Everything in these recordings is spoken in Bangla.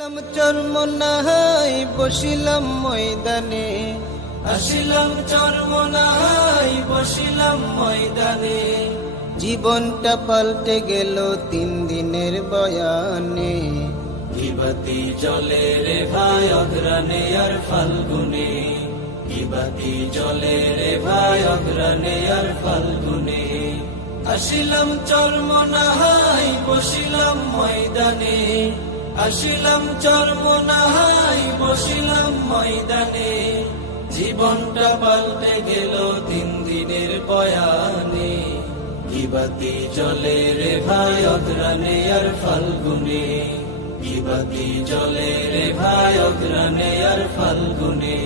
আসিলাম চরমনাই বসিলাম ময়দানে, আসিলাম চরমনাই বসিলাম ময়দানে। জীবনটা পাল্টে গেল 3 দিনের বয়ানে। কিবাতি জলে রে ভাই অগ্রানে আর ফাল্গুনে, কিবাতি জলে রে ভাই অগ্রানে আর ফাল্গুনে। আসিলাম চরমনাই বসিলাম ময়দানে, আসিলাম চরমনাই বসিলাম ময়দানে। জীবনটা পাল্টে গেল 3 দিনের বয়ানে। কিবাতি জলে রে ভাই অগ্রানে আর ফাল্গুনে, কিবাতি জলে রে ভাই অগ্রানে আর ফাল্গুনে।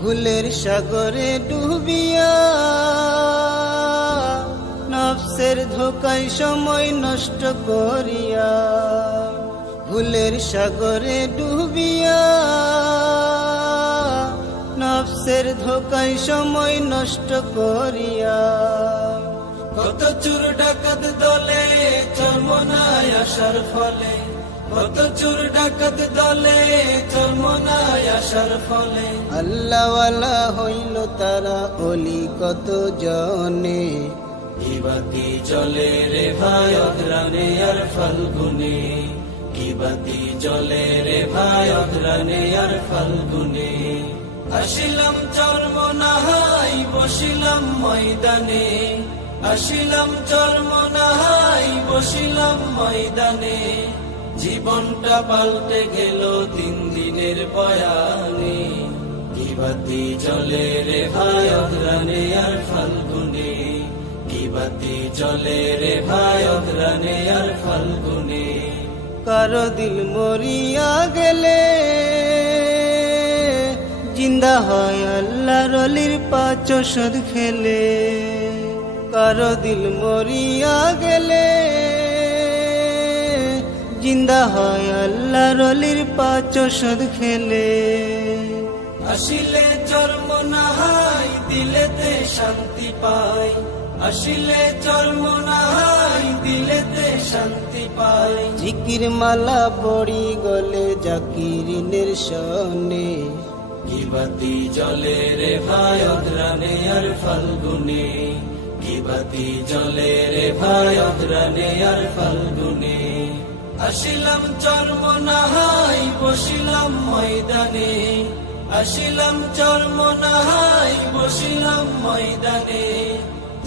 ভুলের সাগরে ডুবিয়া নফসের ধোকায় সময় নষ্ট করিয়া, ভুলের সাগরে ডুবিয়া নফসের ধোকায় সময় নষ্ট করিয়া। কত চোর ডাকাত দলে চরমনায় আসার ফলে, কত চোর ডাকাত দলে চরমনায় আসার ফলে। আল্লাহওয়ালা হইল তারা অলি কত জনে। কিবাতি জলে রে ভাই অগ্রানে আর ফাল্গুনে, কিবাতি জলে রে ভাই অগ্রানে আর ফাল্গুনে। আসিলাম চরমনাই বসিলাম ময়দানে, আসিলাম চরমনাই বসিলাম ময়দানে। জীবনটা পাল্টে গেল 3 দিনের বয়ানে। কিবাতি জলে রে ভাই অগ্রানে আর ফাল্গুনে, কিবাতি জলে রে ভাই অগ্রানে আর ফাল্গুনে। কারো দিল মরিয়া গেলে জিন্দা হয় আল্লাহর অলির 5 ওষুধ খেলে। কারো দিল মরিয়া গেলে জিন্দা হয় আল্লাহর অলির 5 ওষুধ খেলে। আসিলে চরমনাই দিলেতে শান্তি পাই, আসিলে চরমনাই দিলেতে শান্তি পাই। জিকির মালা পড়ি গলে জাকিরিনের সনে। কিবাতি জলে রে ভাই অগ্রানে আর ফাল্গুনে, কিবাতি জলে রে ভাই অগ্রানে আর ফাল্গুনে। আসিলাম চরমনাই বসিলাম ময়দানে, আসিলাম চরমনাই বসিলাম ময়দানে।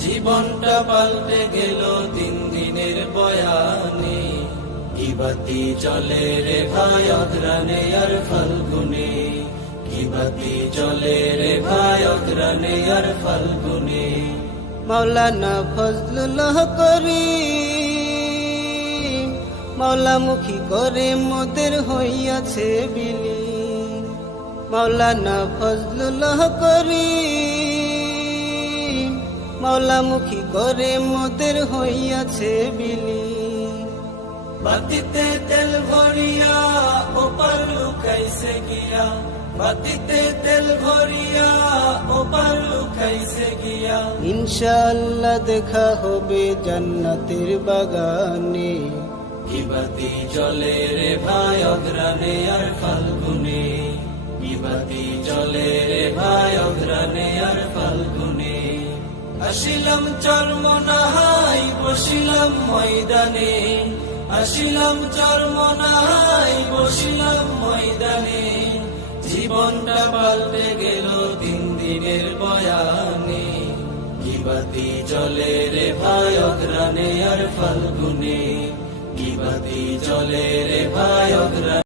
জীবনটা পাল্টে গেল 3 দিনের বয়ানে। কিবাতি জলে রে ভাই অগ্রানে আর ফাল্গুনে, কিবাতি জলে রে ভাই অগ্রানে আর ফাল্গুনে। মাওলানা ফজলুল্লাহ করি মাওলামুখী করে মোদের হইয়াছে বিলি। মাওলানা ফজলুল্লাহ করি মাওলামুখী করে মোদের হইয়াছে বিলি। বাতিতে তেল ভরিয়া ওপার লুকাইছে গিয়া, বাতিতে তেল ভরিয়া ওপার লুকাইছে গিয়া। ইনশাআল্লাহ দেখা হবে জান্নাতের বাগানে। কিবাতি জলে রে ভাই অগ্রানে আর ফাল্গুনে, কিবাতি জলে রে ভাই অগ্রানে আর ফাল্গুনে। আসিলাম চরমনাই বসিলাম ময়দানে, আসিলাম চরমনাই বসিলাম ময়দানে। জীবনটা পাল্টে গেল 3 দিনের বয়ানে। কিবাতি জলে রে ভাই অগ্রানে আর ফাল্গুনে, কিবাতি জলে রে ভাই অগ্রানে।